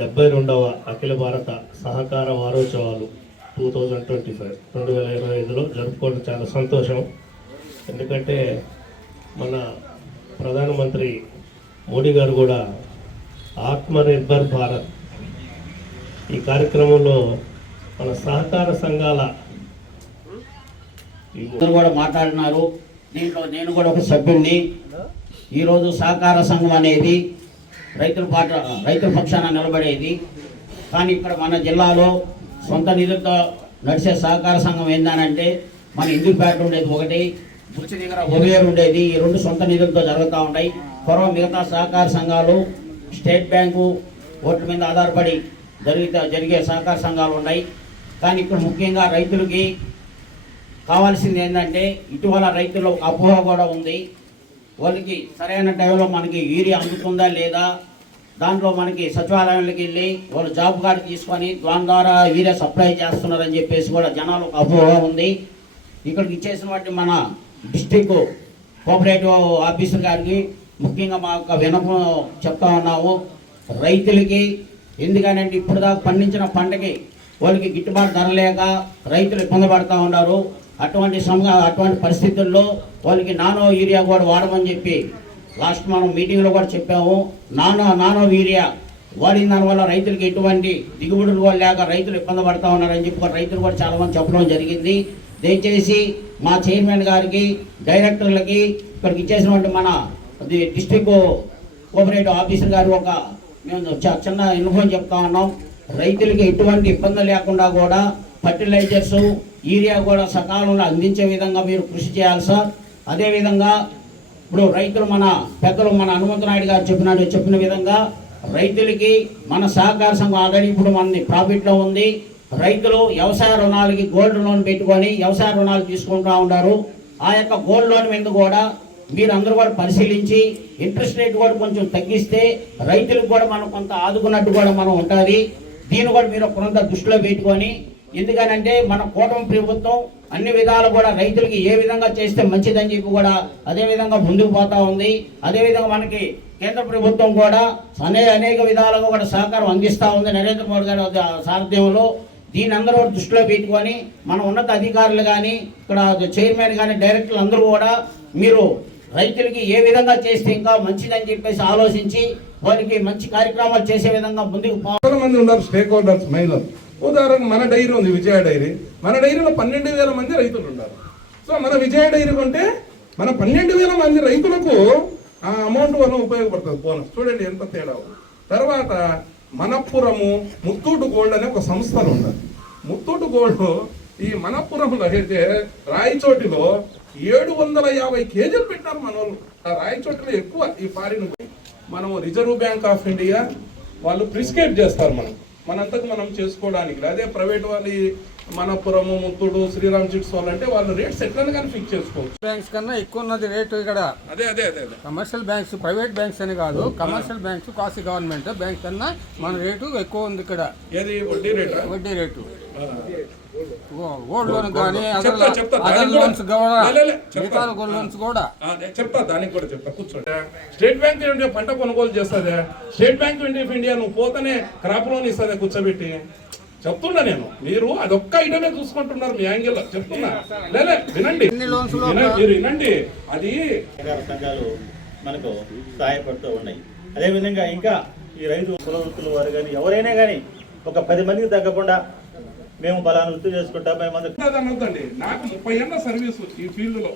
72వ అఖిల భారత సహకార వారోత్సవాలు 2025లో జరుపుకోవడం చాలా సంతోషం. ఎందుకంటే మన ప్రధానమంత్రి మోడీ గారు కూడా ఆత్మనిర్భర్ భారత్ ఈ కార్యక్రమంలో మన సహకార సంఘాల కూడా మాట్లాడినారు. దీంట్లో నేను కూడా ఒక సభ్యుడిని. ఈరోజు సహకార సంఘం అనేది రైతుల పక్షాన నిలబడేది. కానీ ఇక్కడ మన జిల్లాలో సొంత నిధులతో నడిచే సహకార సంఘం ఏందనంటే మన ఇందుపేట ఉండేది ఒకటి, బుచ్చి దగ్గర ఉదయం ఉండేది. ఈ రెండు సొంత నిధులతో జరుగుతూ ఉన్నాయి. పూర్వం మిగతా సహకార సంఘాలు స్టేట్ బ్యాంకు ఓట్ల మీద ఆధారపడి జరిగే సహకార సంఘాలు ఉన్నాయి. కానీ ఇక్కడ ముఖ్యంగా రైతులకి కావాల్సింది ఏంటంటే ఇటీవల రైతుల్లో ఒక అపోహ కూడా ఉంది. వాళ్ళకి సరైన టైంలో మనకి యూరియా అందుతుందా లేదా, దాంట్లో మనకి సచివాలయానికి వెళ్ళి వాళ్ళు జాబ్ కార్డు తీసుకొని దాని ద్వారా యూరియా సప్లై చేస్తున్నారని చెప్పేసి కూడా జనాలు ఒక అపోహ ఉంది. ఇక్కడికి ఇచ్చేసిన వాటి మన డిస్ట్రిక్ట్ కోఆపరేటివ్ ఆఫీసర్ గారికి ముఖ్యంగా మా యొక్క వినపం చెప్తా ఉన్నాము. రైతులకి ఎందుకనంటే ఇప్పుడు దాకా పండించిన పంటకి వాళ్ళకి గిట్టుబాటు ధర లేక రైతులు ఇబ్బంది పడుతూ ఉన్నారు. అటువంటి పరిస్థితుల్లో వాళ్ళకి నానో యూరియా కూడా వాడమని చెప్పి లాస్ట్ మనం మీటింగ్లో కూడా చెప్పాము. నానో యూరియా వాడిన దానివల్ల రైతులకి ఎటువంటి దిగుబడులు కూడా లేక రైతులు ఇబ్బంది పడుతూ ఉన్నారని చెప్పి రైతులు కూడా చాలామంది చెప్పడం జరిగింది. దయచేసి మా చైర్మన్ గారికి, డైరెక్టర్లకి, ఇక్కడికి ఇచ్చేసినటువంటి మన డిస్ట్రిక్ట్ కోఆపరేటివ్ ఆఫీసర్ గారు ఒక మేము చిన్న ఇన్ఫార్మ్ చెప్తా ఉన్నాం. రైతులకి ఎటువంటి ఇబ్బంది లేకుండా కూడా ఫర్టిలైజర్స్, యూరియా కూడా సకాలంలో అందించే విధంగా మీరు కృషి చేయాలి సార్. అదేవిధంగా ఇప్పుడు రైతులు మన పెద్దలు మన హనుమంతనాయుడు గారు చెప్పిన విధంగా రైతులకి మన సహకార సంఘం ఆల్రెడీ ఇప్పుడు మనది ప్రాఫిట్లో ఉంది. రైతులు వ్యవసాయ రుణాలకి గోల్డ్ లోన్ పెట్టుకొని వ్యవసాయ రుణాలు తీసుకుంటూ ఉంటారు. ఆ యొక్క గోల్డ్ లోన్ మీద కూడా మీరు అందరూ కూడా పరిశీలించి ఇంట్రెస్ట్ రేట్ కూడా కొంచెం తగ్గిస్తే రైతులకు కూడా మనం కొంత ఆదుకున్నట్టు కూడా మనం ఉంటుంది. దీన్ని కూడా మీరు కొంత దృష్టిలో పెట్టుకొని, ఎందుకనంటే మన కూటమి ప్రభుత్వం అన్ని విధాలు కూడా రైతులకి ఏ విధంగా చేస్తే మంచిదని చెప్పి కూడా అదే విధంగా ముందుకు పోతా ఉంది. అదేవిధంగా మనకి కేంద్ర ప్రభుత్వం కూడా అనేక విధాలుగా కూడా సహకారం అందిస్తూ ఉంది నరేంద్ర మోడీ గారి సారథ్యంలో. దీని అందరూ దృష్టిలో పెట్టుకొని మన ఉన్నత అధికారులు కానీ, ఇక్కడ చైర్మన్ కానీ, డైరెక్టర్లు అందరూ కూడా మీరు రైతులకి ఏ విధంగా చేస్తే ఇంకా మంచిదని చెప్పేసి ఆలోచించి వారికి మంచి కార్యక్రమాలు చేసే విధంగా ముందుకు చాలా మంది ఉన్నారు స్టేక్ హోల్డర్స్ మహిళలు. ఉదాహరణకు మన డైరీ ఉంది, విజయ డైరీ. మన డైరీలో 12,000 మంది రైతులు ఉన్నారు. సో మన విజయ డైరీ కొంటే మన 12,000 మంది రైతులకు ఆ అమౌంట్ వల్ల ఉపయోగపడుతుంది. బోనస్ చూడండి ఎంత తేడా. తర్వాత మనప్పురము ముత్తూటు గోల్డ్ అనే ఒక సంస్థలు ఉన్నది. ముత్తూటు గోల్డ్ ఈ మనప్పురంలో అయితే రాయచోటిలో 750 కేజీలు పెట్టారు మన వాళ్ళు. ఆ రాయచోటిలో ఎక్కువ ఈ ఫారిన్. మనం రిజర్వ్ బ్యాంక్ ఆఫ్ ఇండియా వాళ్ళు ప్రిస్క్రైబ్ చేస్తారు మనంతకు మనం చేసుకోవడానికి. అదే ప్రైవేట్ వాళ్ళు మనపురము, ముత్తుడు, శ్రీరామ్ చిట్స్ వాళ్ళు అంటే వాళ్ళు రేట్స్ ఎట్లా కానీ ఫిక్స్ చేసుకోవచ్చు. బ్యాంక్స్ కన్నా ఎక్కువ ఉన్నది రేటు ఇక్కడ. అదే కమర్షియల్ బ్యాంక్స్, ప్రైవేట్ బ్యాంక్స్ అని కాదు, కమర్షియల్ బ్యాంక్స్, కాసి గవర్నమెంట్ బ్యాంక్ కన్నా మన రేటు ఎక్కువ ఉంది ఇక్కడ. ఏది వడ్డీ రేటు గోల్డ్ లోన్ కానీ అదర్ లోన్స్ కూడా చెప్తా. దానికి కూడా చెప్తా, కూర్చోండి. స్టేట్ బ్యాంక్ ఇండియా పంట కొనుగోలు చేస్తుంది. స్టేట్ బ్యాంక్ ఆఫ్ ఇండియా నువ్వు పోతేనే క్రాప్ లోన్ ఇస్తుంది కూర్చోబెట్టి. చెప్తున్నా నేను, మీరు అదొక్క ఐటమే చూసుకుంటున్నారు మీ యాంగిల్లో. చెప్తున్నా వినండి, మీరు వినండి. అది సంఘాలు మనకు సహాయపడుతూ ఉన్నాయి. అదేవిధంగా ఇంకా ఈ రైతు కుల వృత్తుల వారు కానీ ఎవరైనా కానీ ఒక 10 మందికి తగ్గకుండా మేము బలాన్ని వృత్తి చేసుకుంటాం. మేము నాకు 30 ఏళ్ళ సర్వీసు ఈ ఫీల్డ్ లో.